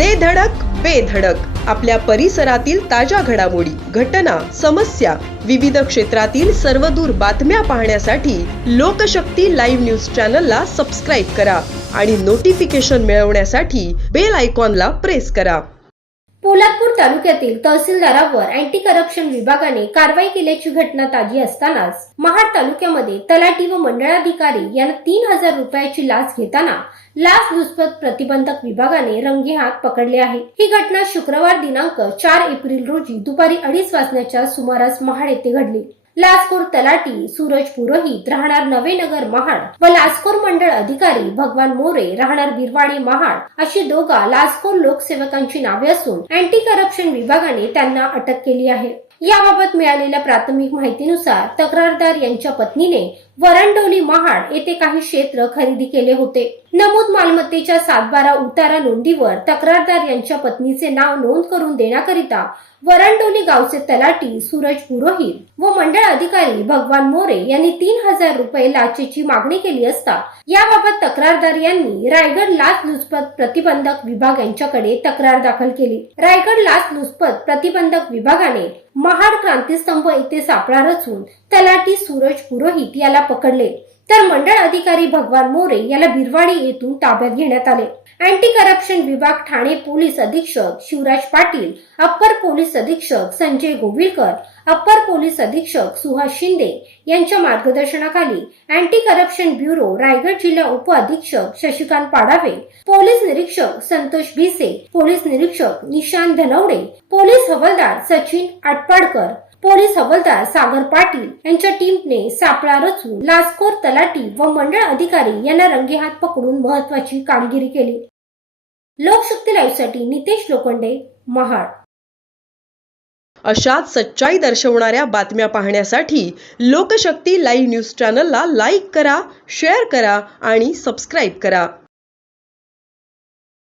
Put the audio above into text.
दे धडक बेधडक आपल्या परिसरातील ताज्या घडामोडी, घटना, समस्या, विविध क्षेत्रातील सर्वदूर बातम्या पाहण्यासाठी लोकशक्ती लाईव्ह न्यूज चॅनलला सबस्क्राईब करा आणि नोटिफिकेशन मिळवण्यासाठी बेल आयकॉनला प्रेस करा. पोलादपूर तालुक्यातील तहसीलदारावर अँटी करप्शन विभागाने कारवाई केल्याची घटना ताजी असतानाच महाड तालुक्यामध्ये तलाठी व मंडळाधिकारी यांना 3,000 रुपयाची लाच घेताना लाचलुचपत प्रतिबंधक विभागाने रंगेहात पकडले आहे. ही घटना शुक्रवार दिनांक 4 एप्रिल रोजी दुपारी 2:30 वाजण्याच्या सुमारास महाड येथे घडली. लाचखोर तलाठी सूरज पुरोहित राहणार नवेनगर महाड व लाचखोर मंडळ अधिकारी भगवान मोरे राहणार बिरवाडी महाड अशी दोघा लाचखोर लोकसेवकांची नावे असून अँटी करप्शन विभागाने त्यांना अटक केली आहे. याबाबत मिळालेल्या प्राथमिक माहितीनुसार तक्रारदार यांच्या पत्नीने वरंडोली महाड येथे काही क्षेत्र खरेदी केले होते. नमूद मालमत्तेच्या 7/12 उतारा नोंदीवर तक्रारदार यांच्या पत्नीचे नाव नोंद करून देण्याकरिता वरंडोली गावचे तलाठी सूरज पुरोहित व मंडळ अधिकारी भगवान मोरे यांनी 3,000 रुपये लाचेची मागणी केली असता याबाबत तक्रारदार यांनी रायगड लाचलुचपत प्रतिबंधक विभाग यांच्याकडे तक्रार दाखल केली. रायगड लाचलुचपत प्रतिबंधक विभागाने महाड क्रांतीस्तंभ येथे सापळा रचून तलाठी सूरज पुरोहित याला पकडले तर मंडळ अधिकारी भगवान मोरे याला बिरवाडी येथून ताब्यात घेण्यात आले. अँटी करप्शन विभाग ठाणे पोलीस अधीक्षक शिवराज पाटील, अप्पर पोलीस अधीक्षक संजय गोविलकर, अप्पर पोलीस अधीक्षक सुहास शिंदे यांच्या मार्गदर्शनाखाली अँटी करप्शन ब्युरो रायगड जिल्हा उप अधीक्षक शशिकांत पाडावे, पोलीस निरीक्षक संतोष भिसे, पोलीस निरीक्षक निशांत धनवडे, पोलीस हवालदार सचिन आटपाडकर, पोलीस हवालदार सागर पाटील यांच्या टीमने सापळा रचून लाचखोर तलाठी व मंडळ अधिकारी यांना रंगेहात पकडून महत्वाची कामगिरी केली. लोकशक्ती लाईव्ह साठी नितेश लोखंडे, महाड. अशाच सच्चाई दर्शवणाऱ्या बातम्या पाहण्यासाठी लोकशक्ती लाईव्ह न्यूज चॅनलला लाईक करा, शेअर करा आणि सबस्क्राईब करा.